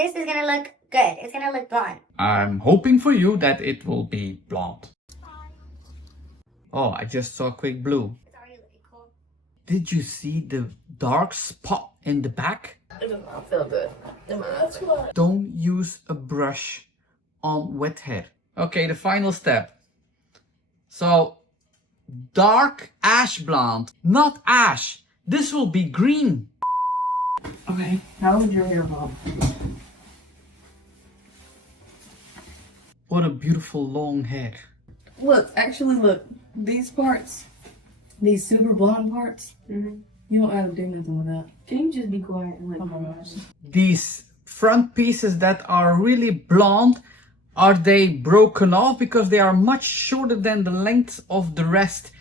This is gonna look good. It's gonna look blonde. I'm hoping for you that it will be blonde. Oh, I just saw a quick blue. It's already looking cool. Did you see the dark spot in the back? It does not feel good. That's what. Don't use a brush on wet hair. Okay, the final step. So, dark ash blonde, not ash. This will be green. Okay, how would your hair bob? What a beautiful long hair. Look, actually, look. These parts, these super blonde parts, you don't have to do nothing with that. Can you just be quiet and let me watch? These front pieces that are really blonde, are they broken off because they are much shorter than the length of the rest?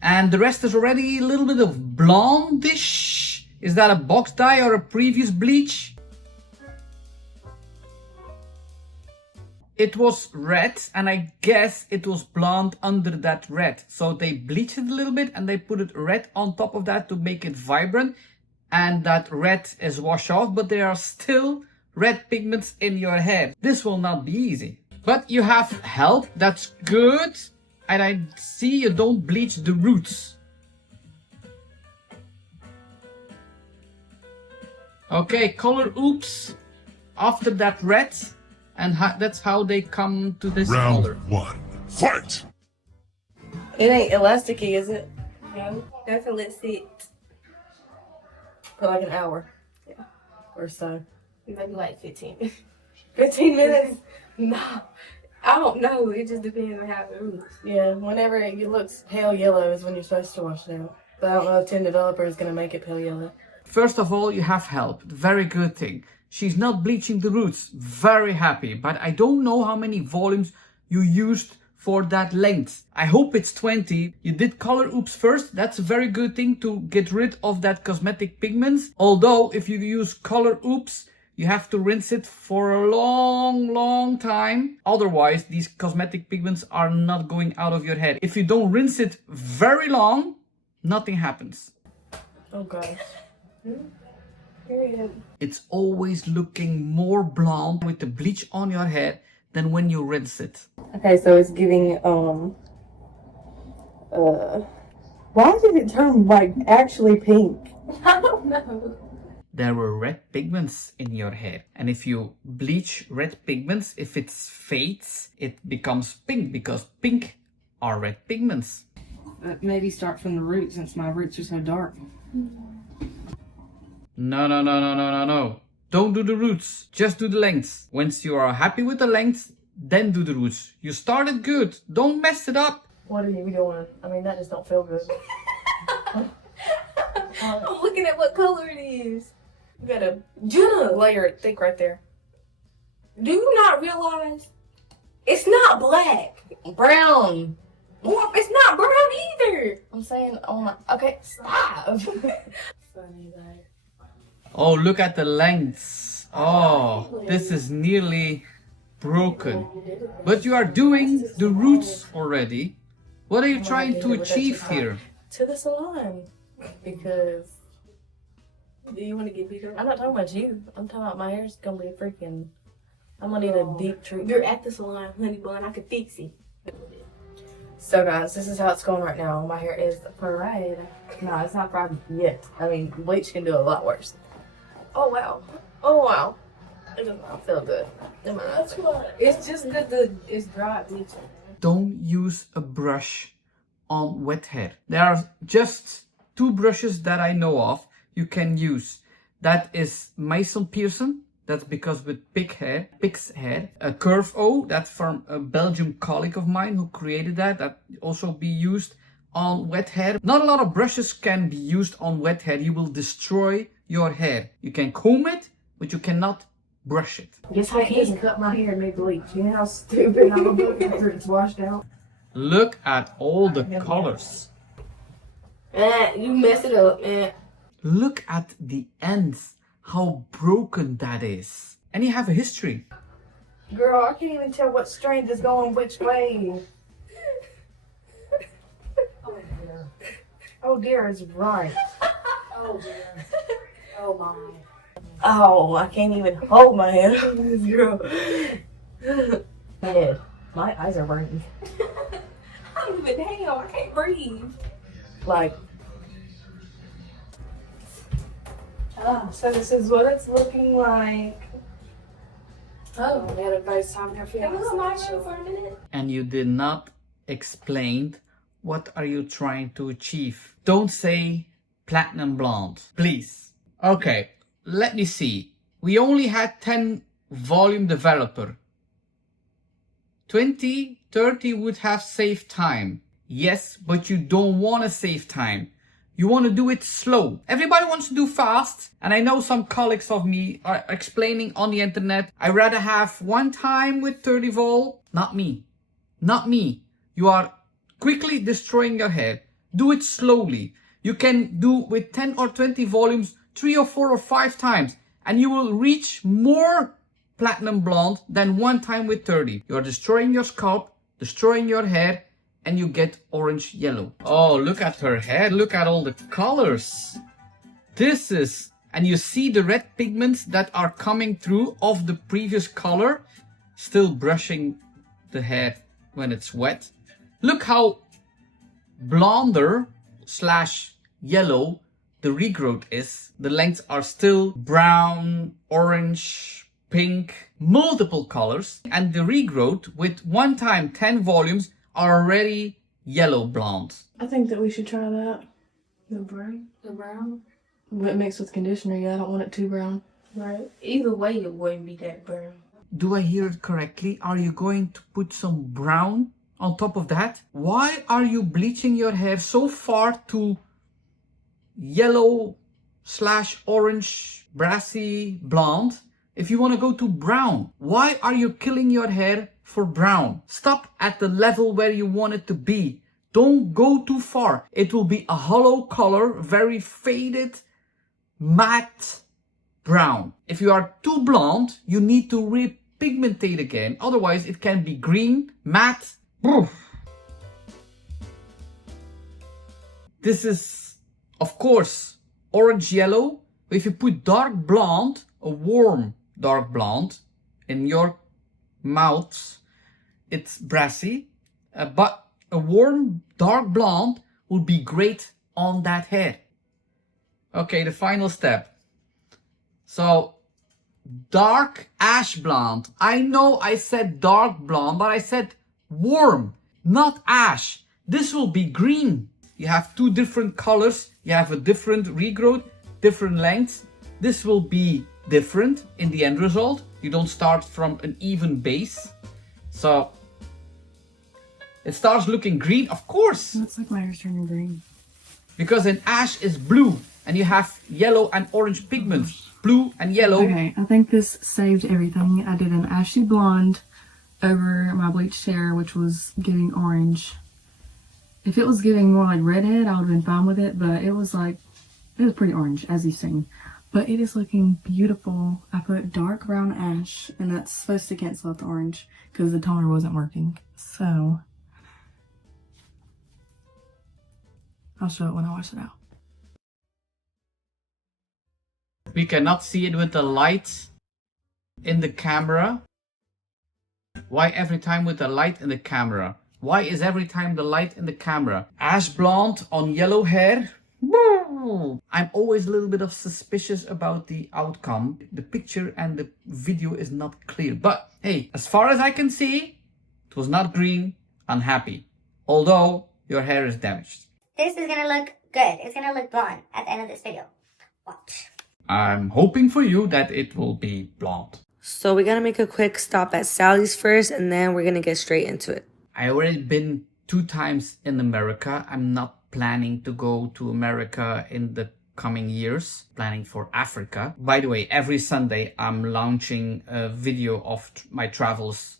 And the rest is already a little bit of blondish. Is that a box dye or a previous bleach? It was red, and I guess it was blonde under that red. So they bleached it a little bit and they put it red on top of that to make it vibrant. And that red is washed off, but there are still red pigments in your hair. This will not be easy. But you have help, that's good. And I see you don't bleach the roots. Okay, color oops after that red. And that's how they come to this color. Round 1, fight! It ain't elasticy, is it? No, definitely sit. For like an hour. Yeah. Or so. Maybe like 15 minutes. 15 minutes? No. I don't know. It just depends on how it moves. Yeah, whenever it looks pale yellow is when you're supposed to wash it out. But I don't know if Tin Developer is going to make it pale yellow. First of all, you have help. Very good thing. She's not bleaching the roots. Very happy. But I don't know how many volumes you used for that length. I hope it's 20. You did color oops first. That's a very good thing to get rid of that cosmetic pigments. Although if you use color oops, you have to rinse it for a long time. Otherwise, these cosmetic pigments are not going out of your hair. If you don't rinse it very long, nothing happens. Oh gosh. It's always looking more blonde with the bleach on your hair than when you rinse it. Okay, so it's giving, why did it turn, like, actually pink? I don't know. There were red pigments in your hair. And if you bleach red pigments, if it fades, it becomes pink because pink are red pigments. Maybe start from the roots since my roots are so dark. No. Don't do the roots. Just do the lengths. Once you are happy with the lengths, then do the roots. You started good. Don't mess it up. What are you doing? I mean, that just don't feel good. I'm looking at what color it is. You got a Jenna layer it thick right there. Do you not realize it's not black? Brown. Or it's not brown either. I'm saying on my, okay, stop. Funny though. Oh, look at the lengths. Oh, this is nearly broken. But you are doing the roots already. What are you trying to achieve here? To the salon. Because Do you want to get beat up? I'm not talking about you. I'm talking about my hair's gonna be freaking. I'm gonna need a deep treatment. You're at the salon, honey bun. I could fix it. So guys, this is how it's going right now. My hair is fried. No, it's not fried yet. I mean, bleach can do a lot worse. Oh wow. Oh wow. It does not feel good. That's what. It's just that it's dry bleaching. Don't use a brush on wet hair. There are just two brushes that I know of you can use. That is Mason Pearson. That's because with pig's hair. A Curve O, that's from a Belgian colleague of mine who created that. That also be used on wet hair. Not a lot of brushes can be used on wet hair. You will destroy your hair. You can comb it, but you cannot brush it. Yes, I can. Just cut my hair and make bleach. You know how stupid I'm gonna look after it's washed out? Look at all the colors. You mess it up, man. Look at the ends. How broken that is. And you have a history. Girl, I can't even tell what strand is going which way. Oh dear is right. Oh dear. Oh my. Oh, I can't even hold my head on this girl. Head. My eyes are burning. I don't even, damn, I can't breathe. Like, so this is what it's looking like. Oh, we had a nice time here. It was watching for a minute. And you did not explain what are you trying to achieve. Don't say platinum blonde, please. Okay, let me see. We only had 10 volume developer. 20, 30 would have saved time. Yes, but you don't want to save time. You want to do it slow. Everybody wants to do fast. And I know some colleagues of me are explaining on the internet, I'd rather have one time with 30 volt. Not me. Not me. You are quickly destroying your hair. Do it slowly. You can do with 10 or 20 volumes 3 or 4 or 5 times. And you will reach more platinum blonde than one time with 30. You are destroying your scalp, destroying your hair, and you get orange yellow. Oh, look at her hair. Look at all the colors. This is, and you see the red pigments that are coming through of the previous color. Still brushing the hair when it's wet. Look how blonder slash yellow the regrowth is. The lengths are still brown, orange, pink, multiple colors. And the regrowth with one time 10 volumes are already yellow blonde. I think that we should try that. The brown? The brown? What mixed with conditioner? Yeah, I don't want it too brown. Right. Either way, it wouldn't be that brown. Do I hear it correctly? Are you going to put some brown on top of that? Why are you bleaching your hair so far to yellow slash orange brassy blonde if you want to go to brown? Why are you killing your hair for brown? Stop at the level where you want it to be. Don't go too far. It will be a hollow color, very faded, matte brown. If you are too blonde, you need to repigmentate again. Otherwise, it can be green, matte. This is, of course, orange yellow. If you put dark blonde, a warm dark blonde, in your mouth, it's brassy. But a warm dark blonde would be great on that hair. Okay, the final step. So, dark ash blonde. I know I said dark blonde, but I said warm, not ash. This will be green. You have two different colors. You have a different regrowth, different lengths. This will be different in the end result. You don't start from an even base. So, it starts looking green, of course. Looks like my hair's turning green. Because an ash is blue and you have yellow and orange pigments. Blue and yellow. Okay, I think this saved everything. I did an ashy blonde over my bleached hair, which was giving orange. If it was giving more like redhead, I would have been fine with it, but it was pretty orange, as you've seen. But it is looking beautiful. I put dark brown ash, and that's supposed to cancel out the orange because the toner wasn't working. So, I'll show it when I wash it out. We cannot see it with the light in the camera. Why every time with the light in the camera? Why is every time the light in the camera? Ash blonde on yellow hair? I'm always a little bit of suspicious about the outcome. The picture and the video is not clear. But hey, as far as I can see, it was not green. Unhappy. Although your hair is damaged. This is gonna look good. It's gonna look blonde at the end of this video. Watch. I'm hoping for you that it will be blonde. So we're gonna make a quick stop at Sally's first, and then we're gonna get straight into it. I already been 2 times in America. I'm not planning to go to America in the coming years. Planning for Africa. By the way, every Sunday I'm launching a video of my travels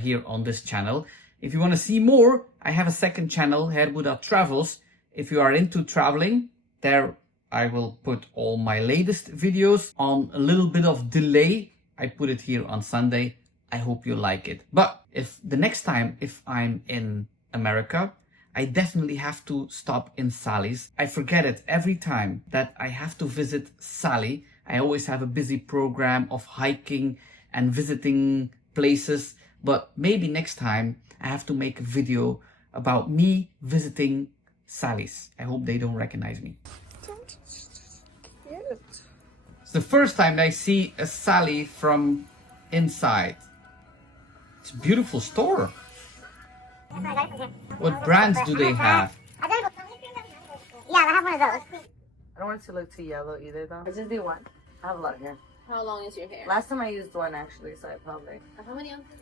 here on this channel. If you want to see more, I have a second channel, Hair Travels. If you are into traveling, there I will put all my latest videos on a little bit of delay. I put it here on Sunday. I hope you like it. But if the next time, if I'm in America, I definitely have to stop in Sally's. I forget it every time that I have to visit Sally. I always have a busy program of hiking and visiting places, but maybe next time I have to make a video about me visiting Sally's. I hope they don't recognize me. It's the first time I see a Sally from inside. It's a beautiful store. What brands do they have? Yeah, I have one of those. I don't want it to look too yellow either though. I just do one. I have a lot of hair. How long is your hair? Last time I used one actually, so I probably. How many ounces?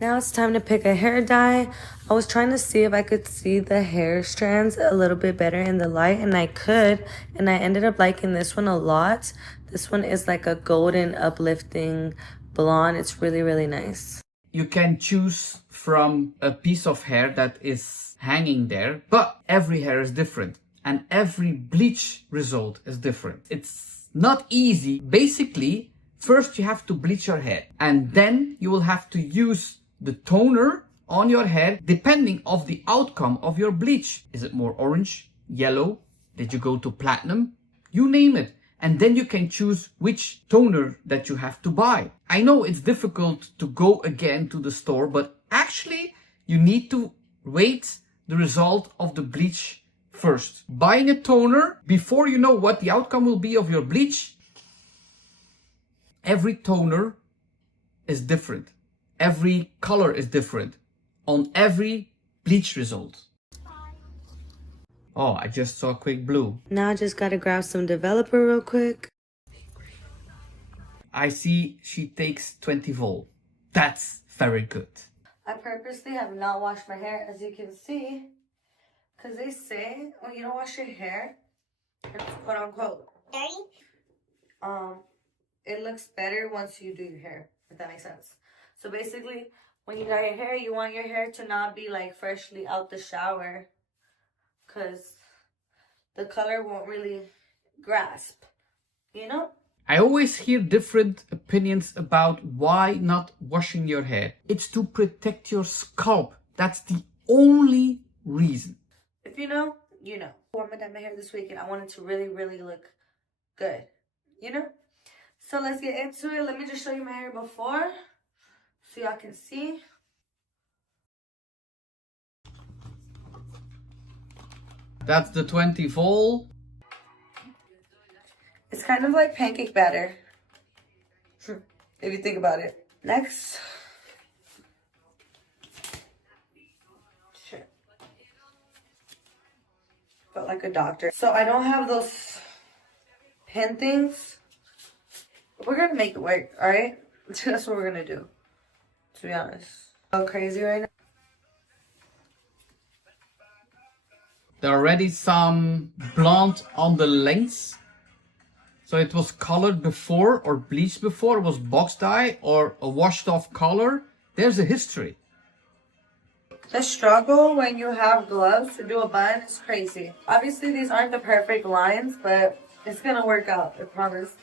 Now it's time to pick a hair dye. I was trying to see if I could see the hair strands a little bit better in the light, and I could, and I ended up liking this one a lot. This one is like a golden uplifting blonde. It's really, really nice. You can choose from a piece of hair that is hanging there, but every hair is different and every bleach result is different. It's not easy. Basically, first you have to bleach your hair and then you will have to use the toner on your hair depending of the outcome of your bleach. Is it more orange, yellow? Did you go to platinum? You name it. And then you can choose which toner that you have to buy. I know it's difficult to go again to the store, but actually you need to wait the result of the bleach first. Buying a toner before you know what the outcome will be of your bleach. Every toner is different. Every color is different on every bleach result. Oh, I just saw quick blue. Now I just gotta grab some developer real quick. I see she takes 20 volt. That's very good. I purposely have not washed my hair, as you can see, because they say when you don't wash your hair, it's quote unquote Dirty? it looks better once you do your hair, if that makes sense. So basically, when you dye your hair, you want your hair to not be like freshly out the shower, because the color won't really grasp, you know? I always hear different opinions about why not washing your hair. It's to protect your scalp. That's the only reason. If you know, you know. I'm gonna dye my hair this week and I want it to really, really look good, you know? So let's get into it. Let me just show you my hair before so y'all can see. That's the 20 volt. It's kind of like pancake batter, if you think about it. Next. Sure. Felt like a doctor. So I don't have those pen things. We're gonna make it work, alright? That's what we're gonna do, to be honest. I'm crazy right now. There are already some blonde on the lengths. So it was colored before or bleached before, it was box dye or a washed off color. There's a history. The struggle when you have gloves to do a bun is crazy. Obviously these aren't the perfect lines, but it's gonna work out, I promise.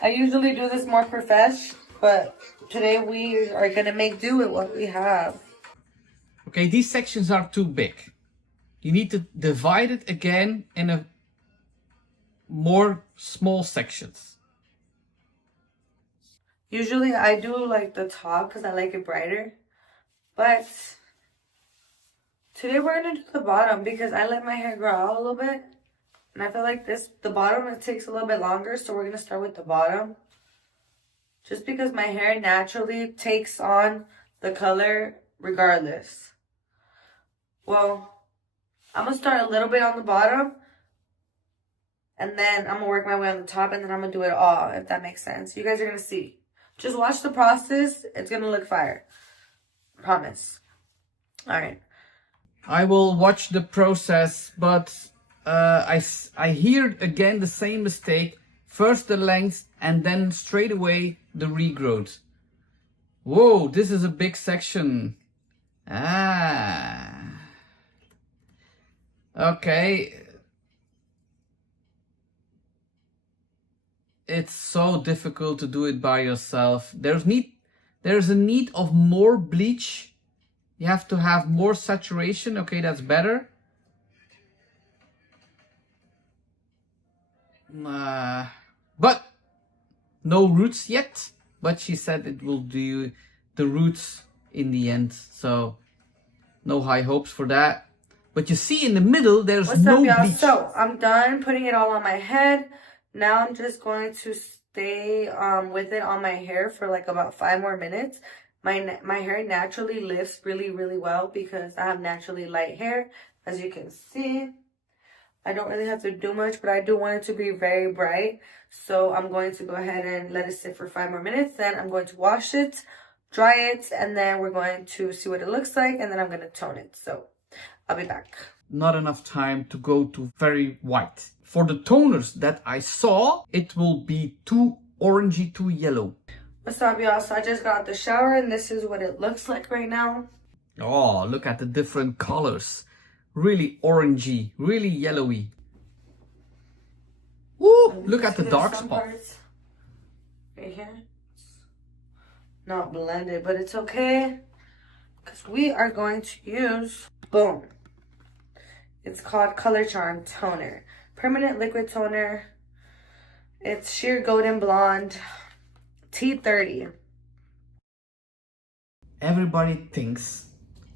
I usually do this more profesh, but today we are gonna make do with what we have. Okay, these sections are too big. You need to divide it again in a more small sections. Usually I do like the top because I like it brighter, but today we're gonna do the bottom because I let my hair grow out a little bit, and I feel like the bottom, it takes a little bit longer, so we're gonna start with the bottom just because my hair naturally takes on the color regardless. Well, I'm gonna start a little bit on the bottom and then I'm gonna work my way on the top, and then I'm gonna do it all, if that makes sense. You guys are gonna see. Just watch the process. It's gonna look fire. Promise. Alright. I will watch the process, but I hear again the same mistake. First the length and then straight away the regrowth. Whoa, this is a big section. Okay. It's so difficult to do it by yourself. There's a need of more bleach. You have to have more saturation. Okay, that's better. But no roots yet. But she said it will do the roots in the end. So no high hopes for that. But you see in the middle, there's What's no up, y'all? bleach. So I'm done putting it all on my head. Now I'm just going to stay with it on my hair for like about 5 more minutes. My hair naturally lifts really, really well because I have naturally light hair. As you can see, I don't really have to do much, but I do want it to be very bright. So I'm going to go ahead and let it sit for 5 more minutes. Then I'm going to wash it, dry it, and then we're going to see what it looks like. And then I'm going to tone it. So I'll be back. Not enough time to go to very white. For the toners that I saw, it will be too orangey, too yellow. What's up, y'all? So I just got out the shower and this is what it looks like right now. Oh, look at the different colors. Really orangey, really yellowy. Woo! Look at the dark spot. Right here. Not blended, but it's okay. Because we are going to use, boom. It's called Color Charm Toner. Permanent liquid toner. It's sheer golden blonde. T30. Everybody thinks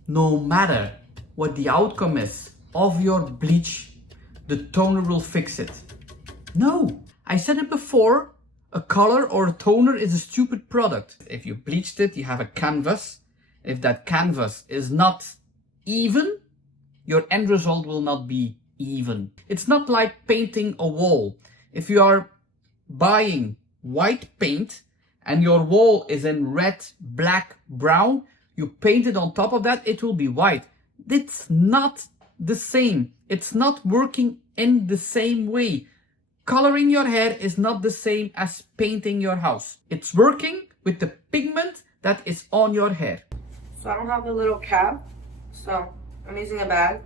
no matter what the outcome is of your bleach, the toner will fix it. No, I said it before, a color or a toner is a stupid product. If you bleached it, you have a canvas. If that canvas is not even, your end result will not be even. It's not like painting a wall. If you are buying white paint and your wall is in red, black, brown, you paint it on top of that, it will be white. It's not the same. It's not working in the same way. Coloring your hair is not the same as painting your house. It's working with the pigment that is on your hair. So I don't have a little cap, so I'm using a bag.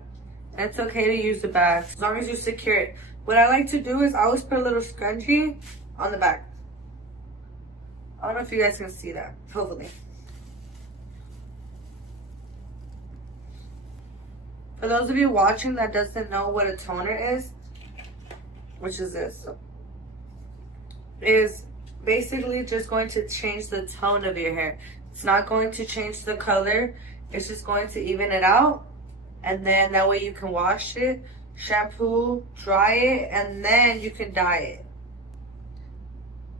And it's okay to use the bag as long as you secure it. What I like to do is I always put a little scrunchie on the back. I don't know if you guys can see that, hopefully. For those of you watching that doesn't know what a toner is, which is this, is basically just going to change the tone of your hair. It's not going to change the color. It's just going to even it out. And then that way you can wash it, shampoo, dry it, and then you can dye it.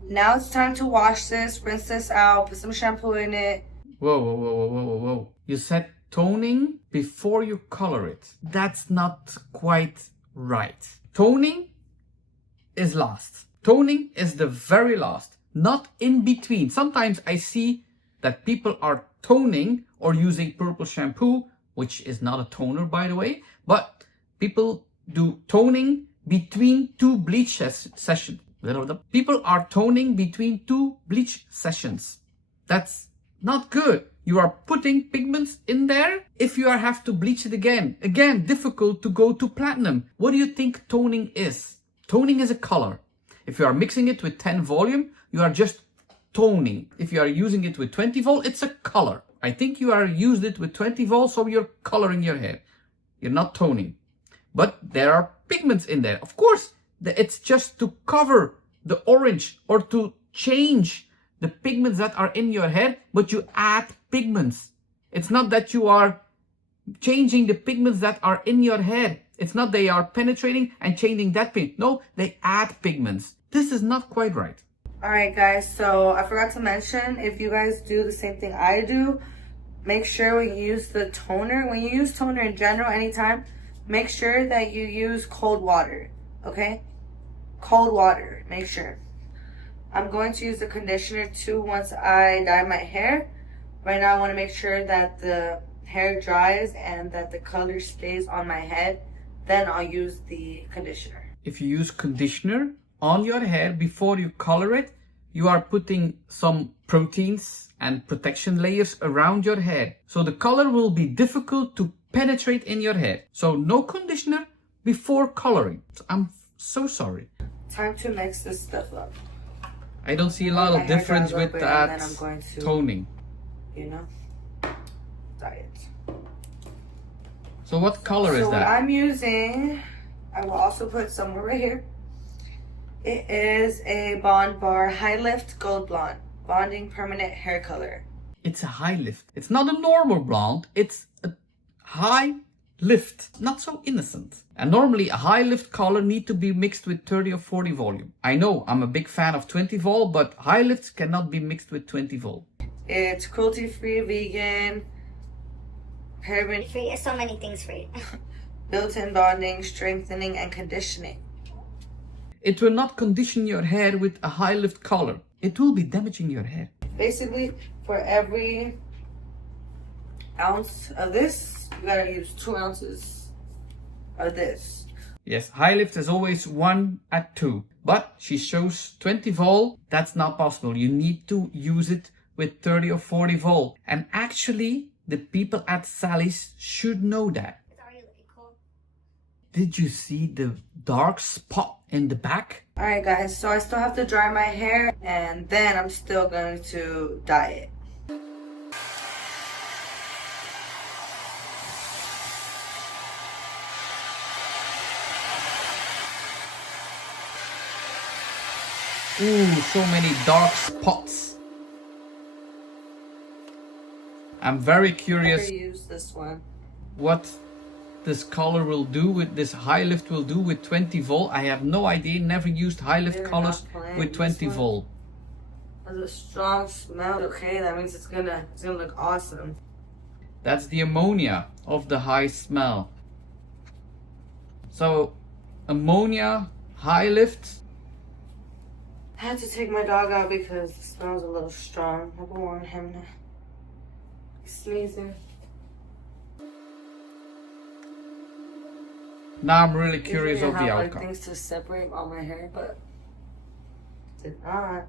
Now it's time to wash this, rinse this out, put some shampoo in it. Whoa. You said toning before you color it. That's not quite right. Toning is last. Toning is the very last, not in between. Sometimes I see that people are toning or using purple shampoo, which is not a toner, by the way, but people do toning between 2 bleach sessions. People are toning between 2 bleach sessions. That's not good. You are putting pigments in there if you have to bleach it again. Again, difficult to go to platinum. What do you think toning is? Toning is a color. If you are mixing it with 10 volume, you are just toning. If you are using it with 20 vol, it's a color. I think you are used it with 20 vol, so you're coloring your hair. You're not toning. But there are pigments in there. Of course, it's just to cover the orange or to change the pigments that are in your hair, but you add pigments. It's not that you are changing the pigments that are in your hair. It's not they are penetrating and changing that pigment. No, they add pigments. This is not quite right. Alright guys, so I forgot to mention, if you guys do the same thing I do, make sure when you use the toner, when you use toner in general anytime, make sure that you use cold water, okay? Cold water, make sure. I'm going to use the conditioner too once I dye my hair. Right now I want to make sure that the hair dries and that the color stays on my head. Then I'll use the conditioner. If you use conditioner on your hair before you color it, you are putting some proteins and protection layers around your hair. So the color will be difficult to penetrate in your hair. So no conditioner before coloring. I'm so sorry. Time to mix this stuff up. I don't see a lot of difference with that and then I'm going to, toning. you know, dye it. So what color is So what that? I'm using, I will also put somewhere right here. It is a Bond Bar High Lift Gold Blonde Bonding Permanent Hair Color. It's a high lift. It's not a normal blonde, it's a high lift. Not so innocent. And normally a high lift color need to be mixed with 30 or 40 volume. I know I'm a big fan of 20 vol, but high lifts cannot be mixed with 20 vol. It's cruelty-free, vegan, paraben Free is so many things free. built-in bonding, strengthening, and conditioning. It will not condition your hair with a high lift color. It will be damaging your hair. Basically, for every ounce of this, you gotta use 2 ounces of this. Yes, high lift is always 1 at 2. But she shows 20 vol. That's not possible. You need to use it with 30 or 40 vol. And actually, the people at Sally's should know that. It's already looking cool. Did you see the dark spot in the back? Alright guys, so I still have to dry my hair and then I'm still going to dye it. Ooh, so many dark spots. I'm very curious I use this one. what this color will do with this high lift will do with 20 volt. I have no idea, never used high lift They're colors not playing. with 20 This one volt. has a strong smell. Okay, that means it's gonna look awesome. That's the ammonia of the high smell. So ammonia, high lift. I had to take my dog out because the smell's a little strong. I don't want him to be sneezing. Now I'm really curious Usually of I the have, like, outcome. things to separate all my hair, but did not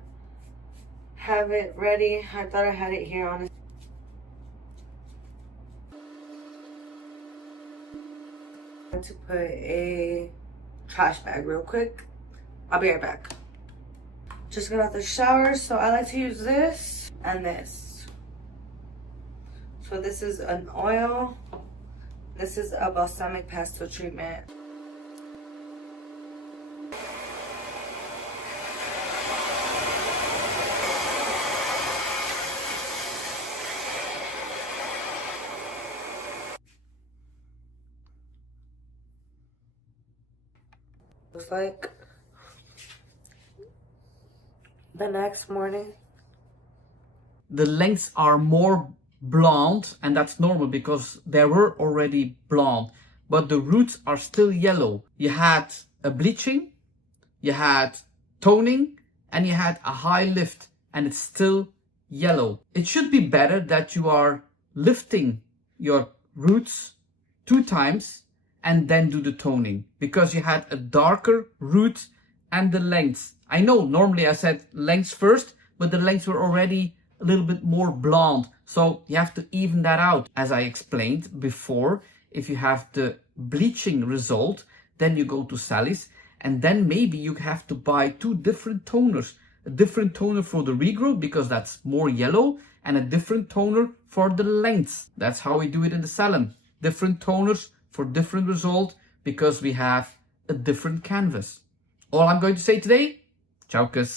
have it ready. I thought I had it here on. I'm going to put a trash bag real quick. I'll be right back. Just got out the shower, so I like to use this and this. So this is an oil. This is a balsamic pastel treatment. Looks like the next morning. The lengths are more blonde, and that's normal because they were already blonde, but the roots are still yellow. You had a bleaching, you had toning, and you had a high lift, and it's still yellow. It should be better that you are lifting your roots 2 times and then do the toning, because you had a darker root and the lengths. I know normally I said lengths first, but the lengths were already a little bit more blonde. So you have to even that out. As I explained before, if you have the bleaching result, then you go to Sally's, and then maybe you have to buy 2 different toners. A different toner for the regrowth because that's more yellow, and a different toner for the lengths. That's how we do it in the salon. Different toners for different result because we have a different canvas. All I'm going to say today, ciao kus.